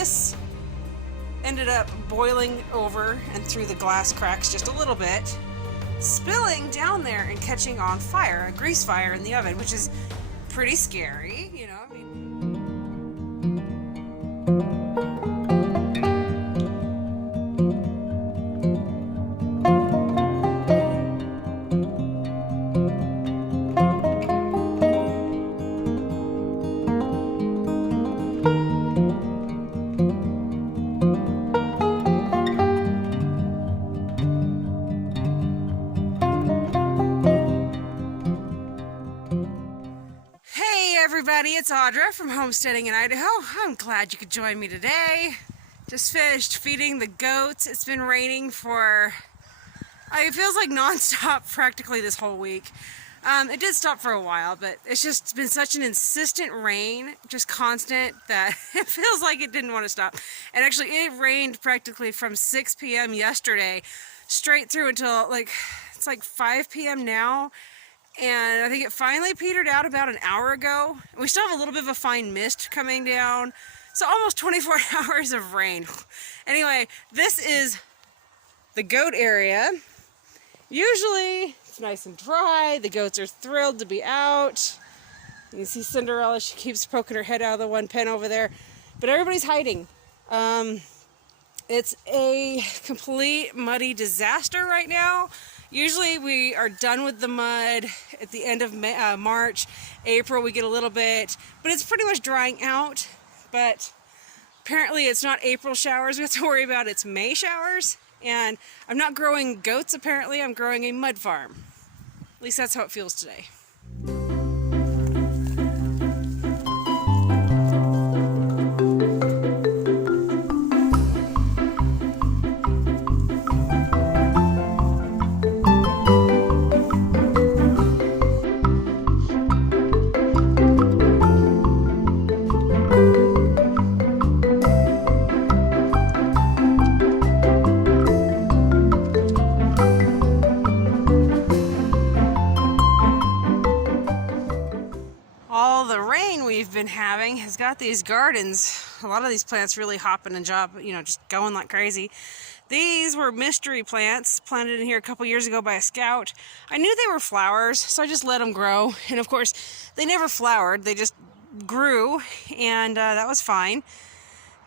this ended up boiling over and through the glass cracks just a little bit, spilling down there and catching on fire, a grease fire in the oven, which is pretty scary, you know. I mean, everybody, it's Audra from Homesteading in Idaho. I'm glad you could join me today. Just finished feeding the goats. It's been raining for, it feels like non-stop practically this whole week. It did stop for a while, but it's just been such an insistent rain, just constant, that it feels like it didn't want to stop. And actually it rained practically from 6 p.m. yesterday straight through until it's like 5 p.m. now. And I think it finally petered out about an hour ago. We still have a little bit of a fine mist coming down. So almost 24 hours of rain. Anyway, this is the goat area. Usually it's nice and dry. The goats are thrilled to be out. You can see Cinderella, she keeps poking her head out of the one pen over there. But everybody's hiding. It's a complete muddy disaster right now. Usually we are done with the mud at the end of March. April we get a little bit, but it's pretty much drying out. But apparently it's not April showers we have to worry about, it's May showers. And I'm not growing goats apparently, I'm growing a mud farm. At least that's how it feels today. All the rain we've been having has got these gardens, a lot of these plants really hopping and just going like crazy. These were mystery plants planted in here a couple years ago by a scout. I knew they were flowers, so I just let them grow. And of course, they never flowered, they just grew, and that was fine.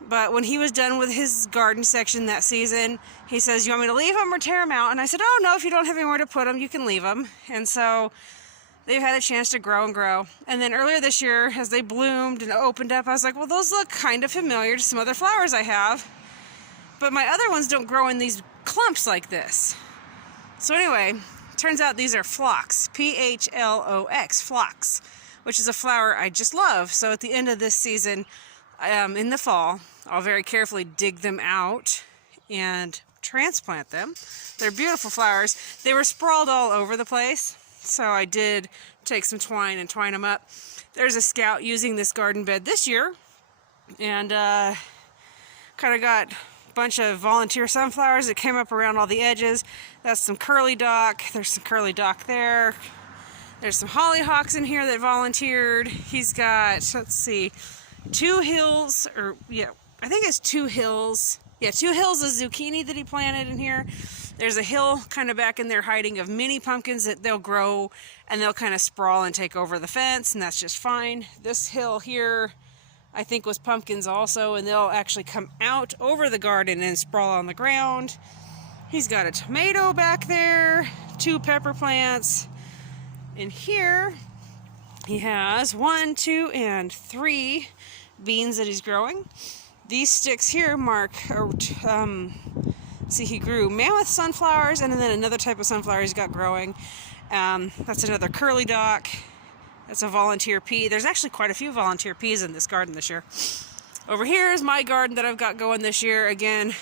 But when he was done with his garden section that season, he says, "You want me to leave them or tear them out?" And I said, "Oh no, if you don't have anywhere to put them, you can leave them." And so they've had a chance to grow and grow. And then earlier this year, as they bloomed and opened up, I was like, well, those look kind of familiar to some other flowers I have. But my other ones don't grow in these clumps like this. So anyway, turns out these are phlox, P-H-L-O-X, phlox, which is a flower I just love. So at the end of this season, in the fall, I'll very carefully dig them out and transplant them. They're beautiful flowers. They were sprawled all over the place. So I did take some twine and twine them up. There's a scout using this garden bed this year, and kind of got a bunch of volunteer sunflowers that came up around all the edges. That's some curly dock. There's some curly dock there. There's some hollyhocks in here that volunteered. He's got, let's see, 2 hills, or yeah, I think it's 2 hills. Yeah, 2 hills of zucchini that he planted in here. There's a hill kind of back in there hiding of mini pumpkins that they'll grow and they'll kind of sprawl and take over the fence, and that's just fine. This hill here, I think, was pumpkins also, and they'll actually come out over the garden and sprawl on the ground. He's got a tomato back there, 2 pepper plants. In here, he has 1, 2, and 3 beans that he's growing. These sticks here mark, see, he grew mammoth sunflowers and then another type of sunflower he's got growing. That's another curly dock. That's a volunteer pea. There's actually quite a few volunteer peas in this garden this year. Over here is my garden that I've got going this year. Again,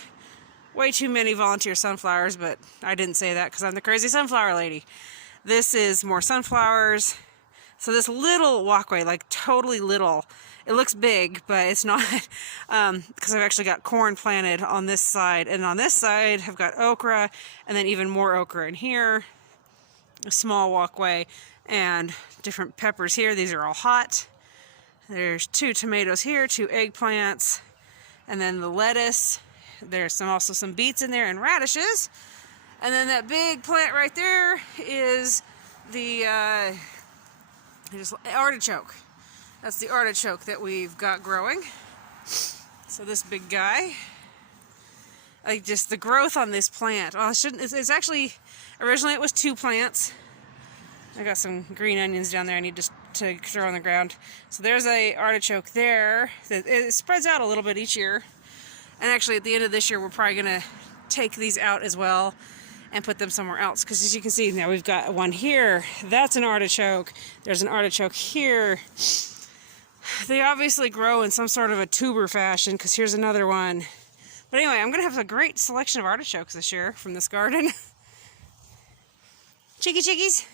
way too many volunteer sunflowers, but I didn't say that because I'm the crazy sunflower lady. This is more sunflowers. So this little walkway, like totally little, it looks big, but it's not, because I've actually got corn planted on this side, and on this side I've got okra, and then even more okra in here, a small walkway, and different peppers here. These are all hot. There's 2 tomatoes here, 2 eggplants, And then the lettuce, there's also some beets in there and radishes. And then that big plant right there is the artichoke. That's the artichoke that we've got growing. So this big guy, like just the growth on this plant. Oh, it's actually, originally it was 2 plants. I got some green onions down there I need to throw on the ground. So there's a artichoke there. It spreads out a little bit each year. And actually at the end of this year, we're probably gonna take these out as well and put them somewhere else. Because as you can see, now we've got one here. That's an artichoke. There's an artichoke here. They obviously grow in some sort of a tuber fashion, because here's another one. But anyway, I'm going to have a great selection of artichokes this year from this garden. Chickies.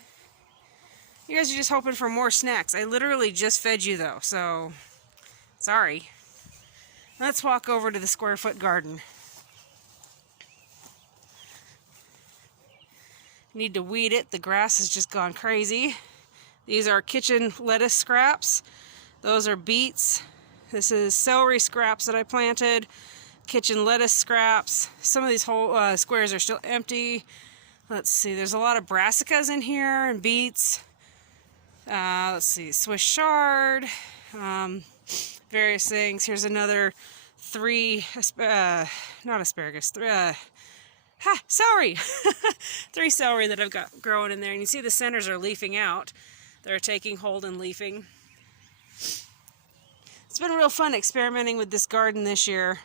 You guys are just hoping for more snacks. I literally just fed you though, so sorry. Let's walk over to the square foot garden. Need to weed it. The grass has just gone crazy. These are kitchen lettuce scraps. Those are beets. This is celery scraps that I planted. Kitchen lettuce scraps. Some of these whole squares are still empty. Let's see, there's a lot of brassicas in here and beets. Let's see, Swiss chard, various things. Here's another 3, not asparagus, celery. 3 celery that I've got growing in there. And you see the centers are leafing out. They're taking hold and leafing. It's been real fun experimenting with this garden this year.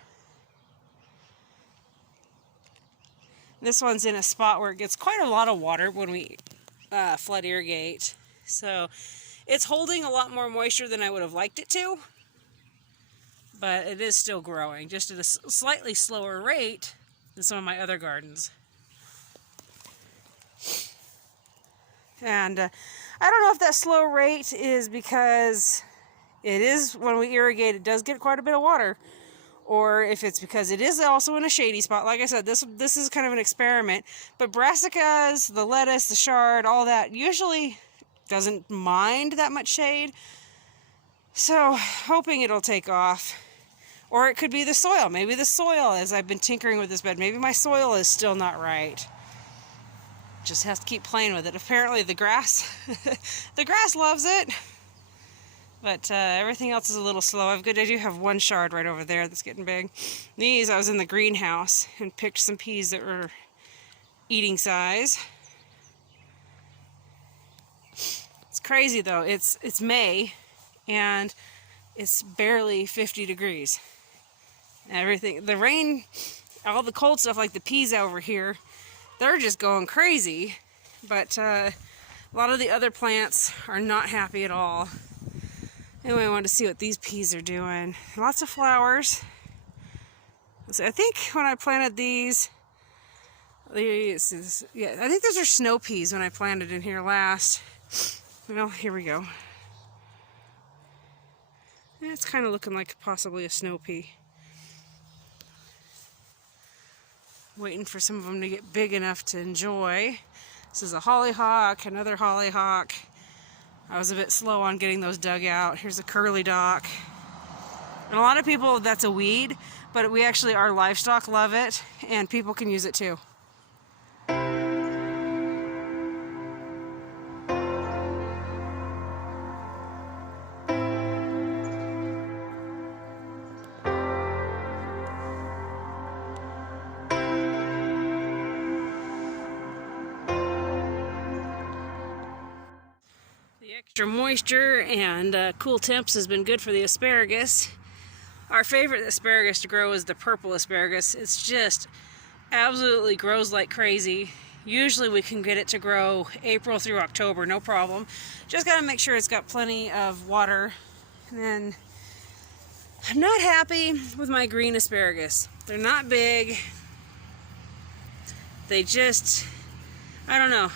This one's in a spot where it gets quite a lot of water when we flood irrigate. So it's holding a lot more moisture than I would have liked it to. But it is still growing, just at a slightly slower rate than some of my other gardens. And I don't know if that slow rate is because it is, when we irrigate, it does get quite a bit of water. Or if it's because it is also in a shady spot. Like I said, this is kind of an experiment. But brassicas, the lettuce, the chard, all that usually doesn't mind that much shade. So hoping it'll take off. Or it could be the soil. Maybe the soil, as I've been tinkering with this bed, maybe my soil is still not right. Just have to keep playing with it. Apparently the grass, the grass loves it. But everything else is a little slow. I do have one chard right over there that's getting big. These, I was in the greenhouse and picked some peas that were eating size. It's crazy though. It's May and it's barely 50 degrees. Everything, the rain, all the cold stuff like the peas over here, they're just going crazy. But a lot of the other plants are not happy at all. Anyway, I wanted to see what these peas are doing. Lots of flowers. So I think when I planted these, I think those are snow peas when I planted in here last. Well, here we go. It's kind of looking like possibly a snow pea. Waiting for some of them to get big enough to enjoy. This is a hollyhock, another hollyhock. I was a bit slow on getting those dug out. Here's a curly dock. And a lot of people, that's a weed, but we actually, our livestock love it, and people can use it too. The extra moisture and cool temps has been good for the asparagus. Our favorite asparagus to grow is the purple asparagus. It's just absolutely grows like crazy. Usually we can get it to grow April through October, no problem. Just got to make sure it's got plenty of water. And then I'm not happy with my green asparagus. They're not big. They just, I don't know,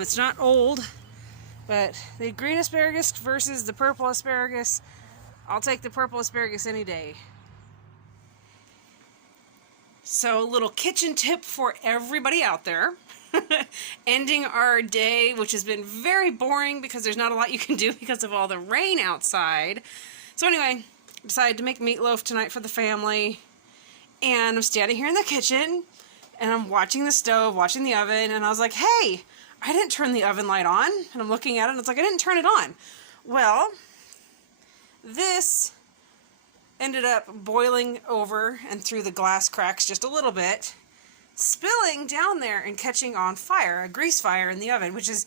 it's not old. But the green asparagus versus the purple asparagus, I'll take the purple asparagus any day. So a little kitchen tip for everybody out there. Ending our day, which has been very boring because there's not a lot you can do because of all the rain outside. So anyway, decided to make meatloaf tonight for the family. And I'm standing here in the kitchen, and I'm watching the stove, watching the oven, and I was like, hey, I didn't turn the oven light on. And I'm looking at it, and it's like, I didn't turn it on. Well, this ended up boiling over and through the glass cracks just a little bit, spilling down there and catching on fire, a grease fire in the oven, which is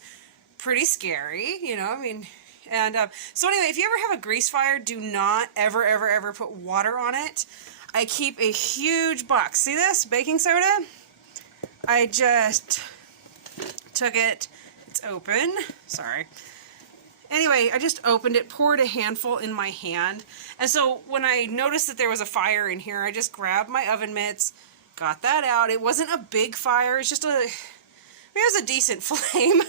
pretty scary, you know, I mean, and so anyway, if you ever have a grease fire, do not ever put water on it. I keep a huge box. See this? Baking soda? I just took it. It's open. Sorry. Anyway, I just opened it, poured a handful in my hand, and so when I noticed that there was a fire in here, I just grabbed my oven mitts, got that out. It wasn't a big fire. It's just it was a decent flame,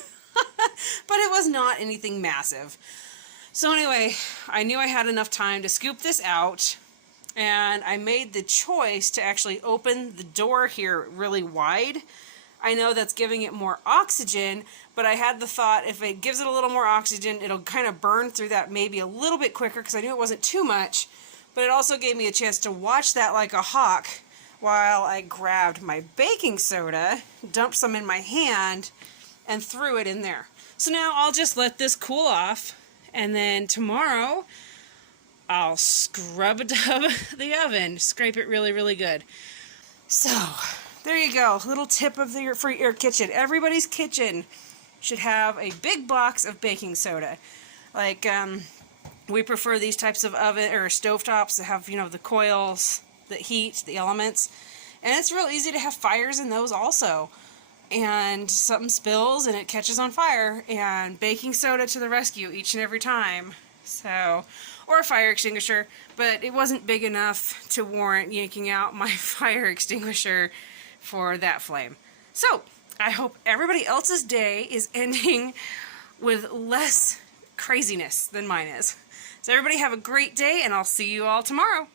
but it was not anything massive. So anyway, I knew I had enough time to scoop this out, and I made the choice to actually open the door here really wide. I know that's giving it more oxygen, but I had the thought if it gives it a little more oxygen, it'll kind of burn through that maybe a little bit quicker, because I knew it wasn't too much, but it also gave me a chance to watch that like a hawk while I grabbed my baking soda, dumped some in my hand, and threw it in there. So now I'll just let this cool off, and then tomorrow I'll scrub the oven, scrape it really good. So there you go, little tip for your kitchen. Everybody's kitchen should have a big box of baking soda. Like we prefer these types of oven or stovetops that have, you know, the coils that heat the elements, and it's real easy to have fires in those also. And something spills and it catches on fire, and baking soda to the rescue each and every time. So, or a fire extinguisher, but it wasn't big enough to warrant yanking out my fire extinguisher for that flame. So, I hope everybody else's day is ending with less craziness than mine is. So everybody have a great day, and I'll see you all tomorrow.